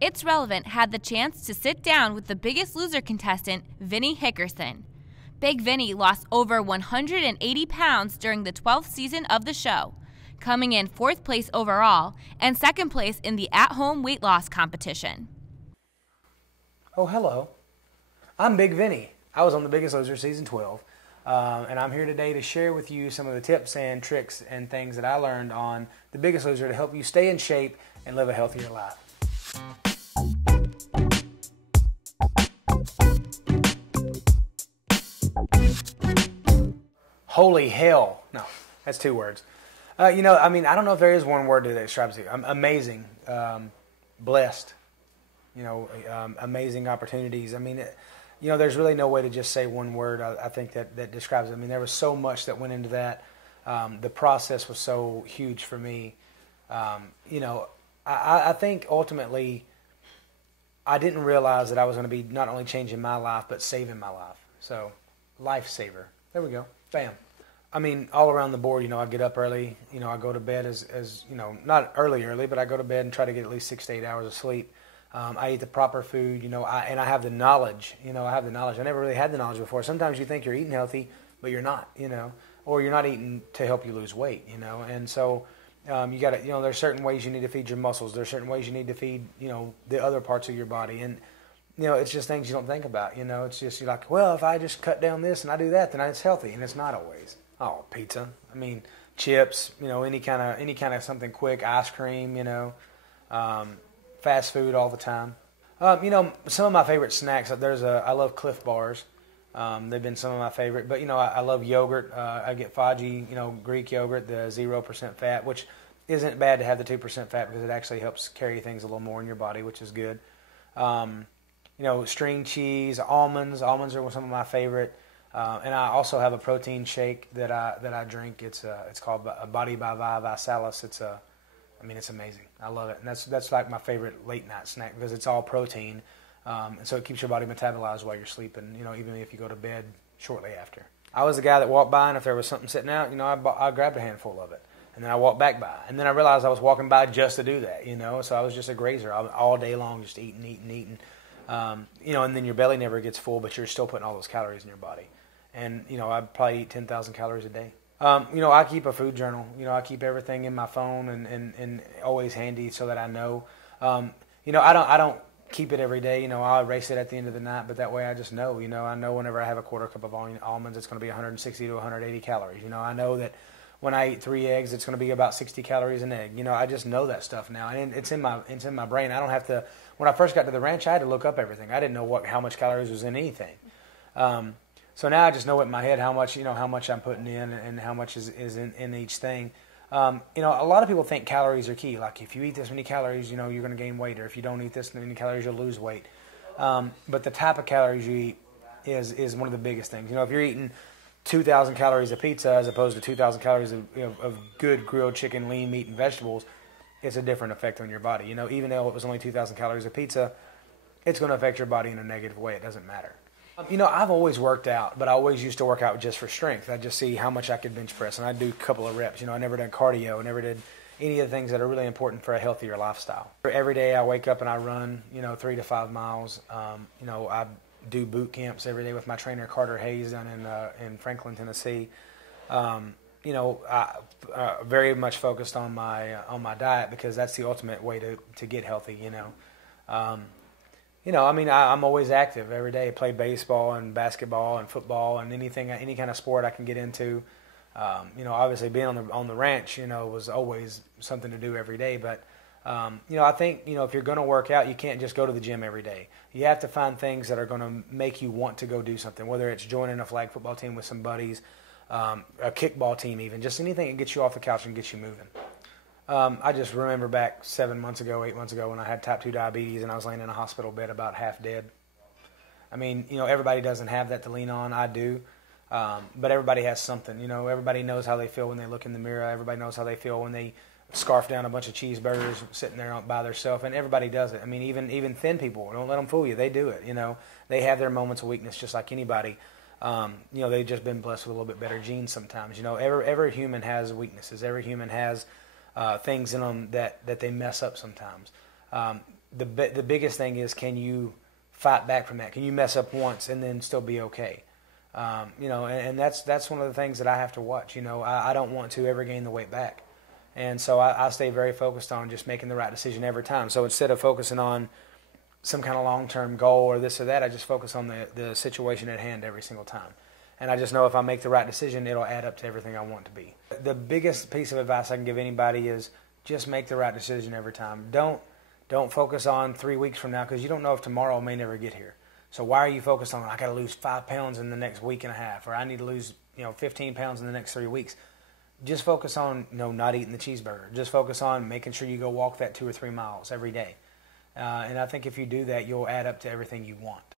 It's Relevant had the chance to sit down with the Biggest Loser contestant, Vinny Hickerson. Big Vinny lost over 180 pounds during the 12th season of the show, coming in 4th place overall and 2nd place in the at-home weight loss competition. Oh, hello. I'm Big Vinny. I was on The Biggest Loser season 12, and I'm here today to share with you some of the tips and tricks and things that I learned on The Biggest Loser to help you stay in shape and live a healthier life. Holy hell. No, that's 2 words. I don't know if there is one word that describes it. Amazing, blessed, amazing opportunities. There's really no way to just say one word, I think, that describes it. There was so much that went into that. The process was so huge for me. I think ultimately I didn't realize that I was going to be not only changing my life, but saving my life. So, lifesaver. There we go. Bam. All around the board, I get up early. I go to bed as not early, but I go to bed and try to get at least 6 to 8 hours of sleep. I eat the proper food, and I have the knowledge. I never really had the knowledge before. Sometimes you think you're eating healthy, but you're not, or you're not eating to help you lose weight, And so you got to, there's certain ways you need to feed your muscles. There's certain ways you need to feed, the other parts of your body. And, it's just things you don't think about. It's just you're like, well, if I just cut down this and I do that, then it's healthy, and it's not always. Oh, pizza. Chips. Any kind of something quick. Ice cream. Fast food all the time. Some of my favorite snacks. I love Cliff Bars. They've been some of my favorite. But I love yogurt. I get Fudgy. Greek yogurt, the 0% fat, which isn't bad to have the 2% fat because it actually helps carry things a little more in your body, which is good. String cheese, almonds. Almonds are some of my favorite. And I also have a protein shake that I drink. It's called Body by Visalis. It's amazing. I love it, and that's like my favorite late night snack because it's all protein, and so it keeps your body metabolized while you're sleeping. Even if you go to bed shortly after. I was the guy that walked by, and if there was something sitting out, I grabbed a handful of it, and then I walked back by, and then I realized I was walking by just to do that. So I was just a grazer all day long, just eating. And then your belly never gets full, but you're still putting all those calories in your body. And, I probably eat 10,000 calories a day. I keep a food journal. I keep everything in my phone and always handy so that I know. I don't keep it every day. I'll erase it at the end of the night, but that way I just know. I know whenever I have a quarter cup of almonds, it's going to be 160 to 180 calories. I know that when I eat 3 eggs, it's going to be about 60 calories an egg. I just know that stuff now, and it's in my brain. I don't have to. When I first got to the ranch, I had to look up everything. I didn't know how much calories was in anything. So now I just know in my head how much I'm putting in and how much is in each thing. A lot of people think calories are key. Like if you eat this many calories, you're going to gain weight, or if you don't eat this many calories, you'll lose weight. But the type of calories you eat is one of the biggest things. If you're eating 2,000 calories of pizza as opposed to 2,000 calories of good grilled chicken, lean meat, and vegetables, it's a different effect on your body. Even though it was only 2,000 calories of pizza, it's going to affect your body in a negative way. It doesn't matter. I've always worked out, but I always used to work out just for strength. I'd just see how much I could bench press, and I'd do a couple of reps. I never done cardio. I never did any of the things that are really important for a healthier lifestyle. Every day I wake up and I run, 3 to 5 miles. I do boot camps every day with my trainer, Carter Hayes, down in Franklin, Tennessee. I very much focused on my diet because that's the ultimate way to get healthy, I'm always active every day. I play baseball and basketball and football and any kind of sport I can get into. Obviously being on the ranch, was always something to do every day. But, I think, if you're going to work out, you can't just go to the gym every day. You have to find things that are going to make you want to go do something, whether it's joining a flag football team with some buddies, a kickball team even, just anything that gets you off the couch and gets you moving. I just remember back 8 months ago, when I had type 2 diabetes and I was laying in a hospital bed about half dead. Everybody doesn't have that to lean on. I do. But everybody has something. Everybody knows how they feel when they look in the mirror. Everybody knows how they feel when they scarf down a bunch of cheeseburgers sitting there by themselves. And everybody does it. Even thin people, don't let them fool you. They do it. They have their moments of weakness just like anybody. They've just been blessed with a little bit better genes sometimes. Every human has weaknesses. Every human has things in them that they mess up sometimes. the biggest thing is, can you fight back from that? Can you mess up once and then still be okay? And that's one of the things that I have to watch. I don't want to ever gain the weight back. And so I stay very focused on just making the right decision every time. So instead of focusing on some kind of long-term goal or this or that, I just focus on the situation at hand every single time. And I just know if I make the right decision, it'll add up to everything I want it to be. The biggest piece of advice I can give anybody is just make the right decision every time. Don't focus on 3 weeks from now, because you don't know if tomorrow may never get here. So why are you focused on, I got to lose 5 pounds in the next week and a half, or I need to lose 15 pounds in the next 3 weeks? Just focus on not eating the cheeseburger. Just focus on making sure you go walk that 2 or 3 miles every day. And I think if you do that, you'll add up to everything you want.